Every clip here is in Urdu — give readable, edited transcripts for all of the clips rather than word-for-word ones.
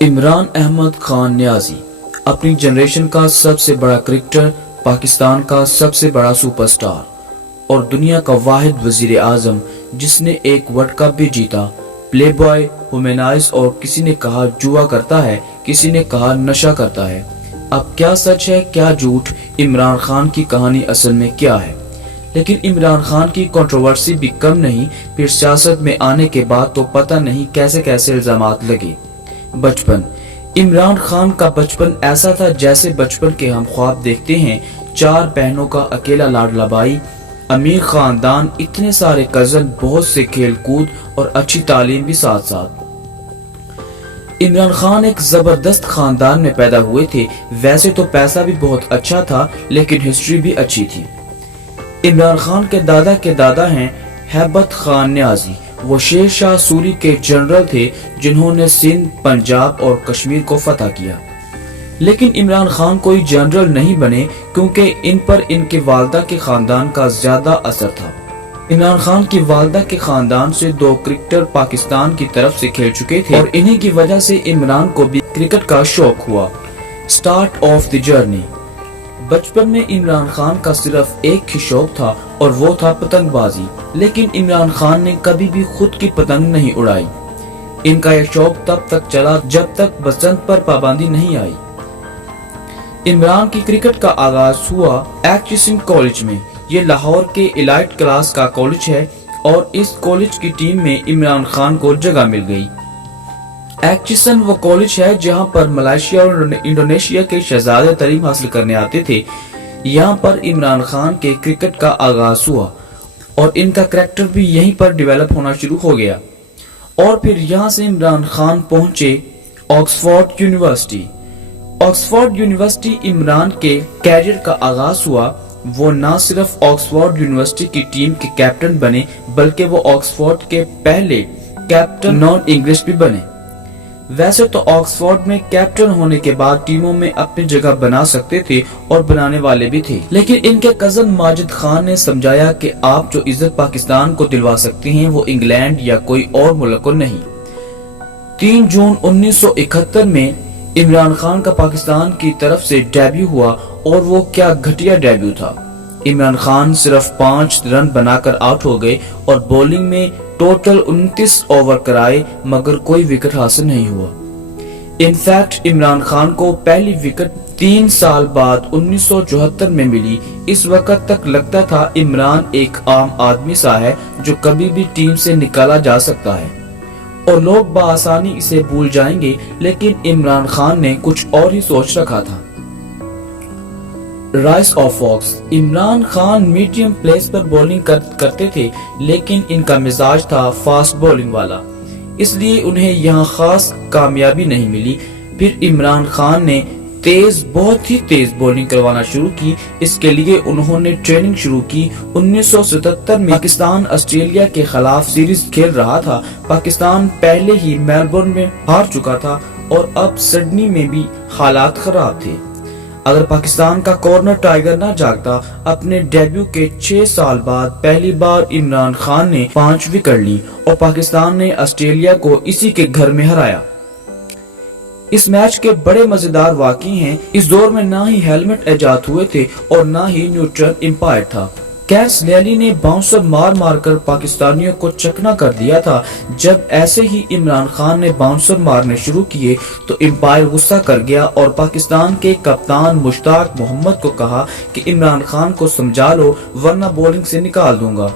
عمران احمد خان نیازی اپنی جنریشن کا سب سے بڑا کرکٹر، پاکستان کا سب سے بڑا سپر سٹار اور دنیا کا واحد وزیر اعظم جس نے ایک ورلڈ کپ بھی جیتا، پلے بوائے، ہیومنائز، اور کسی نے کہا جوا کرتا ہے، کسی نے کہا نشہ کرتا ہے۔ اب کیا سچ ہے کیا جھوٹ، عمران خان کی کہانی اصل میں کیا ہے؟ لیکن عمران خان کی کنٹروورسی بھی کم نہیں، پھر سیاست میں آنے کے بعد تو پتہ نہیں کیسے کیسے الزامات لگے۔ بچپن، عمران خان کا بچپن ایسا تھا جیسے بچپن کے ہم خواب دیکھتے ہیں، 4 بہنوں کا اکیلا لاڈلا بھائی، امیر خاندان، اتنے سارے کزن، بہت سے کھیل کود اور اچھی تعلیم بھی ساتھ ساتھ۔ عمران خان ایک زبردست خاندان میں پیدا ہوئے تھے، ویسے تو پیسہ بھی بہت اچھا تھا لیکن ہسٹری بھی اچھی تھی۔ عمران خان کے دادا ہیں ہیبت خان نیازی، وہ شیر شاہ سوری کے جنرل تھے جنہوں نے سندھ، پنجاب اور کشمیر کو فتح کیا۔ لیکن عمران خان کوئی جنرل نہیں بنے کیونکہ ان پر ان کے والدہ کے خاندان کا زیادہ اثر تھا۔ عمران خان کی والدہ کے خاندان سے 2 کرکٹر پاکستان کی طرف سے کھیل چکے تھے اور انہی کی وجہ سے عمران کو بھی کرکٹ کا شوق ہوا۔ سٹارٹ آف دی جرنی، بچپن میں عمران خان کا صرف ایک ہی شوق تھا اور وہ تھا پتنگ بازی، لیکن عمران خان نے کبھی بھی خود کی پتنگ نہیں اڑائی۔ ان کا یہ شوق تب تک چلا جب تک بسنت پر پابندی نہیں آئی۔ عمران کی کرکٹ کا آغاز ہوا ایچسن کالج میں، یہ لاہور کے ایلائٹ کلاس کا کالج ہے اور اس کالج کی ٹیم میں عمران خان کو جگہ مل گئی۔ ایچسن وہ کالج ہے جہاں پر ملائیشیا اور انڈونیشیا کے شہزادے تعلیم حاصل کرنے آتے تھے۔ یہاں پر عمران خان کے کرکٹ کا آغاز ہوا اور ان کا کریکٹر بھی یہیں پر ڈیولپ ہونا شروع ہو گیا، اور پھر یہاں سے عمران خان پہنچے Oxford university. Oxford university Imran کے کیریئر کا آغاز ہوا۔ وہ نہ صرف آکسفورڈ یونیورسٹی کی ٹیم کے کیپٹن بنے بلکہ وہ آکسفورڈ کے پہلے کیپٹن نان انگلش بھی بنے۔ ویسے تو آکسفورڈ میں کیپٹن ہونے کے بعد ٹیموں میں اپنی جگہ بنا سکتے تھے اور بنانے والے بھی تھے، لیکن ان کے کزن ماجد خان نے سمجھایا کہ آپ جو عزت پاکستان کو دلوا سکتے ہیں وہ انگلینڈ یا کوئی اور ملک کو نہیں۔ 3 جون 1971 میں عمران خان کا پاکستان کی طرف سے ڈیبیو ہوا اور وہ کیا گھٹیا ڈیبیو تھا۔ عمران خان صرف 5 رن بنا کر آؤٹ ہو گئے اور بولنگ میں ٹوٹل 29 اوور کرائے مگر کوئی وکٹ حاصل نہیں ہوا۔ انفیکٹ عمران خان کو پہلی وکٹ 3 سال بعد 1974 میں ملی۔ اس وقت تک لگتا تھا عمران ایک عام آدمی سا ہے جو کبھی بھی ٹیم سے نکالا جا سکتا ہے اور لوگ بآسانی اسے بھول جائیں گے، لیکن عمران خان نے کچھ اور ہی سوچ رکھا تھا۔ Rise of fox, Imran Khan medium pace پر بولنگ کرتے تھے لیکن ان کا مزاج تھا فاسٹ بولنگ والا، اس لیے انہیں یہاں خاص کامیابی نہیں ملی۔ پھر عمران خان نے بہت ہی تیز بولنگ کروانا شروع کی، اس کے لیے انہوں نے ٹریننگ شروع کی۔ 1977 میں پاکستان آسٹریلیا کے خلاف سیریز کھیل رہا تھا۔ پاکستان پہلے ہی میلبورن میں ہار چکا تھا اور اب سڈنی میں بھی حالات خراب تھے۔ اگر پاکستان کا کارنر ٹائیگر نہ جاگتا، اپنے ڈیبیو کے 6 سال بعد پہلی بار عمران خان نے 5 وکٹ لی اور پاکستان نے آسٹریلیا کو اسی کے گھر میں ہرایا۔ اس میچ کے بڑے مزیدار واقعے ہیں۔ اس دور میں نہ ہی ہیلمٹ ایجاد ہوئے تھے اور نہ ہی نیوٹرل امپائر تھا۔ کیس لیلی نے باؤنسر مار کر پاکستانیوں کو چکنا کر دیا تھا۔ جب ایسے ہی عمران خان نے باؤنسر مارنے شروع کیے تو امپائر غصہ کر گیا اور پاکستان کے کپتان مشتاق محمد کو کہا کہ عمران خان کو سمجھا لو ورنہ بولنگ سے نکال دوں گا۔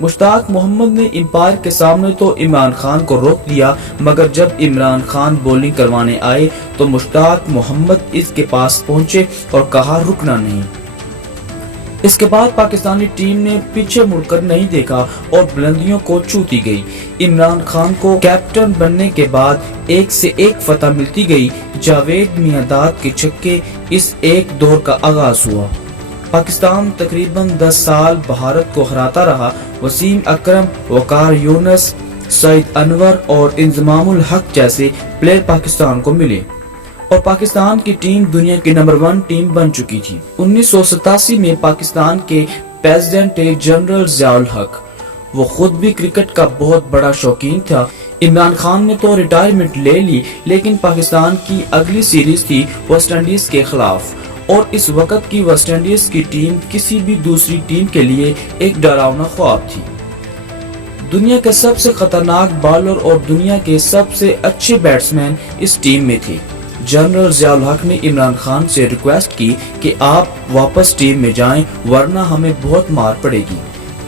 مشتاق محمد نے امپائر کے سامنے تو عمران خان کو روک دیا، مگر جب عمران خان بولنگ کروانے آئے تو مشتاق محمد اس کے پاس پہنچے اور کہا رکنا نہیں۔ اس کے بعد پاکستانی ٹیم نے پیچھے مڑ کر نہیں دیکھا اور بلندیوں کو چھوتی گئی۔ عمران خان کو کیپٹن بننے کے بعد ایک سے ایک فتح ملتی گئی۔ جاوید میانداد کے چھکے، اس ایک دور کا آغاز ہوا۔ پاکستان تقریباً 10 سال بھارت کو ہراتا رہا۔ وسیم اکرم، وقار یونس، سعید انور اور انضمام الحق جیسے پلیئر پاکستان کو ملے اور پاکستان کی ٹیم دنیا کی نمبر 1 ٹیم بن چکی تھی۔ 1987 میں پاکستان کے پریزیڈنٹ جنرل ضیاء الحق، وہ خود بھی کرکٹ کا بہت بڑا شوقین تھا، عمران خان نے تو ریٹائرمنٹ لے لی، لیکن پاکستان کی اگلی سیریز تھی ویسٹ انڈیز کے خلاف، اور اس وقت کی ویسٹ انڈیز کی ٹیم کسی بھی دوسری ٹیم کے لیے ایک ڈراؤنا خواب تھی۔ دنیا کے سب سے خطرناک بالر اور دنیا کے سب سے اچھے بیٹسمین اس ٹیم میں تھے۔ جنرل ضیاء الحق نے عمران خان سے ریکویسٹ کی کہ آپ واپس ٹیم میں جائیں ورنہ ہمیں بہت مار پڑے گی۔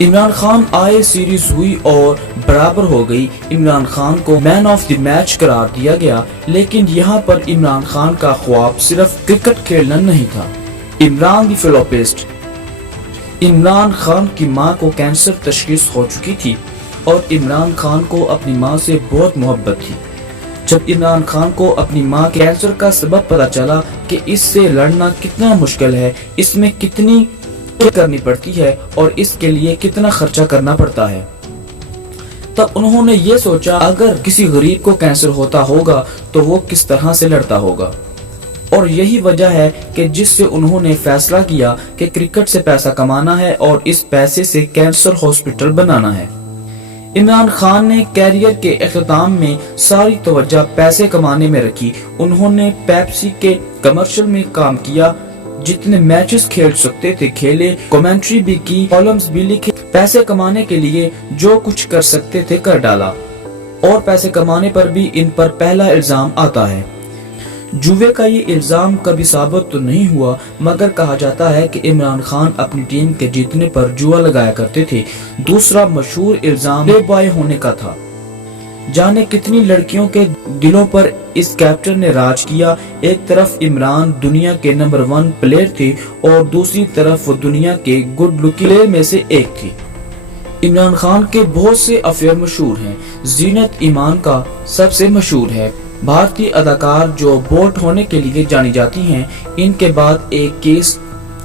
عمران خان آئے، سیریز ہوئی اور برابر ہو گئی۔ عمران خان کو مین آف دی میچ قرار دیا گیا، لیکن یہاں پر عمران خان کا خواب صرف کرکٹ کھیلنا نہیں تھا۔ عمران دی فلوپسٹ۔ عمران خان کی ماں کو کینسر تشخیص ہو چکی تھی اور عمران خان کو اپنی ماں سے بہت محبت تھی۔ جب عمران خان کو اپنی ماں کے کینسر کا سبب پتہ چلا کہ اس سے لڑنا کتنا مشکل ہے، اس میں کتنی کرنی پڑتی ہے اور اس کے لیے کتنا خرچہ کرنا پڑتا ہے، تب انہوں نے یہ سوچا اگر کسی غریب کو کینسر ہوتا ہوگا تو وہ کس طرح سے لڑتا ہوگا، اور یہی وجہ ہے کہ جس سے انہوں نے فیصلہ کیا کہ کرکٹ سے پیسہ کمانا ہے اور اس پیسے سے کینسر ہاسپٹل بنانا ہے۔ عمران خان نے کیریئر کے اختتام میں ساری توجہ پیسے کمانے میں رکھی۔ انہوں نے پیپسی کے کمرشل میں کام کیا، جتنے میچز کھیل سکتے تھے کھیلے، کومنٹری بھی کی، کالمز بھی لکھے، پیسے کمانے کے لیے جو کچھ کر سکتے تھے کر ڈالا، اور پیسے کمانے پر بھی ان پر پہلا الزام آتا ہے۔ جوے کا یہ الزام کبھی ثابت تو نہیں ہوا، مگر کہا جاتا ہے کہ عمران خان اپنی ٹیم کے جیتنے پر جوا لگایا کرتے تھے۔ دوسرا مشہور الزام پلے بوائے ہونے کا تھا۔ جانے کتنی لڑکیوں کے دلوں پر اس کیپٹن نے راج کیا۔ ایک طرف عمران دنیا کے نمبر 1 پلیئر تھے اور دوسری طرف وہ دنیا کے گڈ لکنگ پلیئر میں سے ایک تھے۔ عمران خان کے بہت سے افیئر مشہور ہیں۔ زینت ایمان کا سب سے مشہور ہے۔ بھارتی اداکار جو بوٹ ہونے کے لیے جانی جاتی ہیں۔ ان کے بعد ایک کیس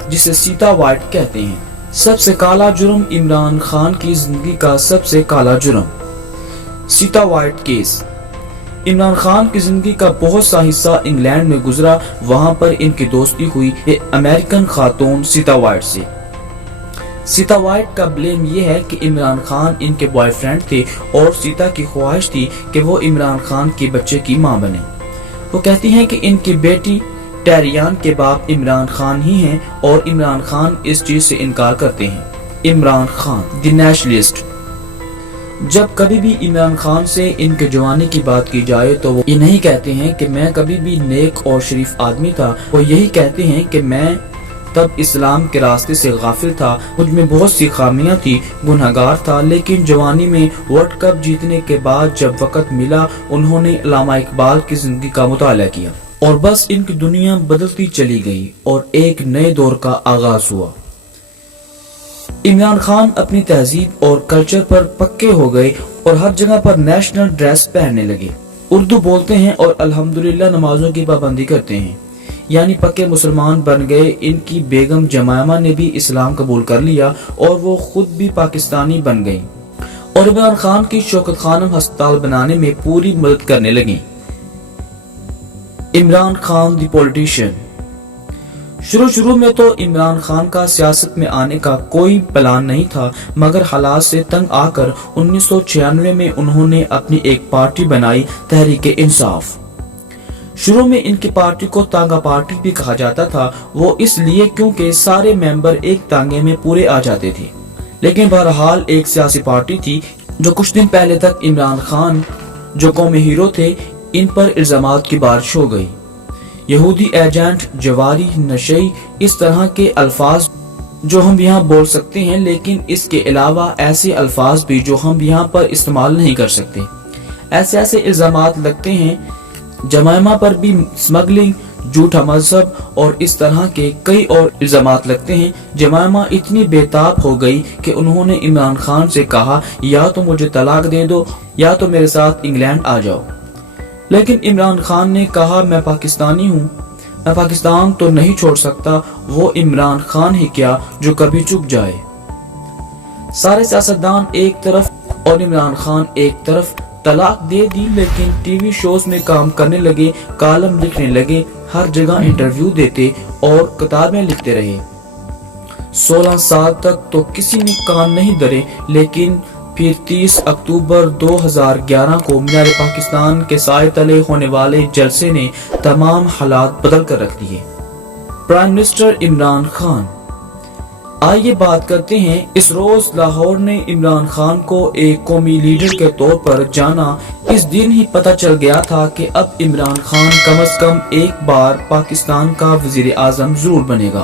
جسے سیتا وائٹ کہتے ہیں۔ سب سے کالا جرم عمران خان کی زندگی کا سب سے کالا جرم سیتا وائٹ کیس۔ عمران خان کی زندگی کا بہت سا حصہ انگلینڈ میں گزرا، وہاں پر ان کی دوستی ہوئی امریکن خاتون سیتا وائٹ سے۔ سیتا وائٹ کا بلیم یہ ہے کہ عمران خان ان کے بوائے فرینڈ تھے اور سیتا کی خواہش تھی کہ وہ عمران خان کے بچے کی ماں بنے۔ وہ کہتی ہیں کہ ان کی بیٹی ٹیریان کے باپ عمران خان ہی ہیں اور عمران خان اس چیز سے انکار کرتے ہیں۔ عمران خان دی نیشنلسٹ۔ جب کبھی بھی عمران خان سے ان کے جوانی کی بات کی جائے تو وہ یہ نہیں کہتے ہیں کہ میں کبھی بھی نیک اور شریف آدمی تھا، وہ یہی کہتے ہیں کہ میں تب اسلام کے راستے سے غافل تھا، مجھ میں بہت سی خامیاں تھی، گنہگار تھا، لیکن جوانی میں ورلڈ کپ جیتنے کے بعد جب وقت ملا انہوں نے علامہ اقبال کی زندگی کا مطالعہ کیا اور بس ان کی دنیا بدلتی چلی گئی اور ایک نئے دور کا آغاز ہوا۔ عمران خان اپنی تہذیب اور کلچر پر پکے ہو گئے اور ہر جگہ پر نیشنل ڈریس پہننے لگے، اردو بولتے ہیں اور الحمدللہ نمازوں کی پابندی کرتے ہیں، یعنی پکے مسلمان بن گئے۔ ان کی بیگم جمائمہ نے بھی اسلام قبول کر لیا اور وہ خود بھی پاکستانی بن گئی اور عمران خان کی شوکت خانم ہسپتال بنانے میں پوری مدد کرنے لگیں۔ عمران خان دی پولیٹیشین۔ شروع میں تو عمران خان کا سیاست میں آنے کا کوئی پلان نہیں تھا، مگر حالات سے تنگ آ کر 1996 میں انہوں نے اپنی ایک پارٹی بنائی، تحریک انصاف۔ شروع میں ان کی پارٹی کو تانگا پارٹی بھی کہا جاتا تھا، وہ اس لیے کیونکہ سارے ممبر ایک تانگے میں پورے آ جاتے تھے، لیکن بہرحال ایک سیاسی پارٹی تھی جو کچھ دن پہلے تک عمران خان جو قومی ہیرو تھے ان پر الزامات کی بارش ہو گئی۔ یہودی ایجنٹ، جواری، نشئی، اس طرح کے الفاظ جو ہم یہاں بول سکتے ہیں، لیکن اس کے علاوہ ایسے الفاظ بھی جو ہم یہاں پر استعمال نہیں کر سکتے، ایسے الزامات لگتے ہیں۔ جمائمہ پر بھی اسمگلنگ، جھوٹا مذہب اور اس طرح کے کئی اور الزامات لگتے ہیں۔ جمائمہ اتنی بے تاب ہو گئی کہ انہوں نے عمران خان سے کہا یا تو مجھے طلاق دے دو یا تو میرے ساتھ انگلینڈ آ جاؤ، لیکن عمران خان نے کہا میں پاکستانی ہوں، میں پاکستان تو نہیں چھوڑ سکتا۔ وہ عمران خان ہی کیا جو کبھی چک جائے۔ سارے سیاستدان ایک طرف اور عمران خان ایک طرف، طلاق دے دی لیکن ٹی وی شوز میں کام کرنے لگے، کالم لکھنے لگے، ہر جگہ انٹرویو دیتے اور کتابیں لکھتے رہے۔ 16 سال تک تو کسی نے کان نہیں دھرے، لیکن پھر 30 اکتوبر 2011 کو مینار پاکستان کے سائے تلے ہونے والے جلسے نے تمام حالات بدل کر رکھ دیے۔ Prime minister Imran Khan. آئیے بات کرتے ہیں، اس روز لاہور نے عمران خان کو ایک قومی لیڈر کے طور پر جانا۔ اس دن ہی پتہ چل گیا تھا کہ اب عمران خان کم از کم ایک بار پاکستان کا وزیر اعظم ضرور بنے گا۔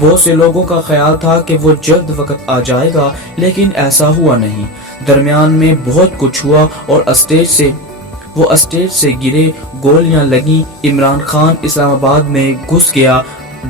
بہت سے لوگوں کا خیال تھا کہ وہ جلد وقت آ جائے گا، لیکن ایسا ہوا نہیں۔ درمیان میں بہت کچھ ہوا اور اسٹیج سے گرے، گولیاں لگیں، عمران خان اسلام آباد میں گھس گیا،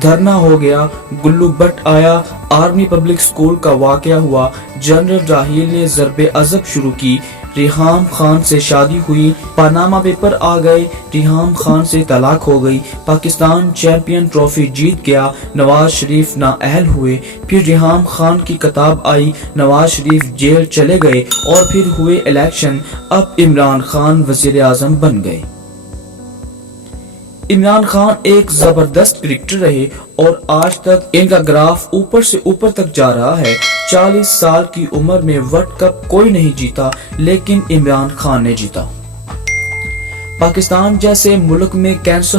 دھرنا ہو گیا، گلو بٹ آیا، آرمی پبلک سکول کا واقعہ ہوا، جنرل راحیل نے ضرب عضب شروع کی، ریحام خان سے شادی ہوئی، پاناما پیپر آ گئے، ریحام خان سے طلاق ہو گئی، پاکستان چیمپئن ٹرافی جیت گیا، نواز شریف نااہل ہوئے، پھر ریحام خان کی کتاب آئی، نواز شریف جیل چلے گئے اور پھر ہوئے الیکشن، اب عمران خان وزیر اعظم بن گئے۔ عمران خان ایک زبردست کرکٹر رہے اور آج تک ان کا گراف اوپر سے اوپر تک جا رہا ہے۔ 40 سال کی عمر میں ورلڈ کپ کوئی نہیں جیتا، لیکن عمران خان نے جیتا۔ پاکستان جیسے ملک میں کینسر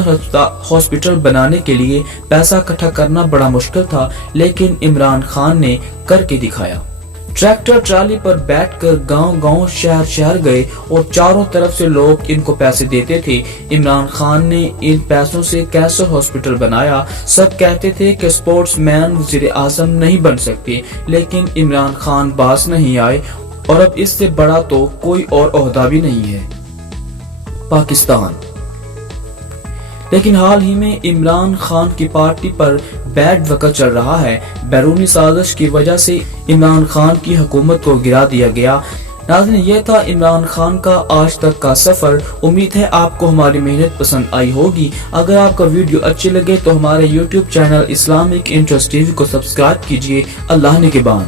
ہاسپٹل بنانے کے لیے پیسہ اکٹھا کرنا بڑا مشکل تھا، لیکن عمران خان نے کر کے دکھایا۔ ٹریکٹر ٹرالی پر بیٹھ کر گاؤں گاؤں شہر شہر گئے اور چاروں طرف سے لوگ ان کو پیسے دیتے تھے۔ عمران خان نے ان پیسوں سے کینسر ہاسپٹل بنایا۔ سب کہتے تھے کہ سپورٹس مین وزیر اعظم نہیں بن سکتے، لیکن عمران خان باز نہیں آئے اور اب اس سے بڑا تو کوئی اور عہدہ بھی نہیں ہے۔ پاکستان۔ لیکن حال ہی میں عمران خان کی پارٹی پر بیڈ وقت چل رہا ہے۔ بیرونی سازش کی وجہ سے عمران خان کی حکومت کو گرا دیا گیا۔ ناظرین، یہ تھا عمران خان کا آج تک کا سفر۔ امید ہے آپ کو ہماری محنت پسند آئی ہوگی۔ اگر آپ کا ویڈیو اچھے لگے تو ہمارے YouTube channel Islamic interest T V کو سبسکرائب کیجیے۔ اللہ نگہبان۔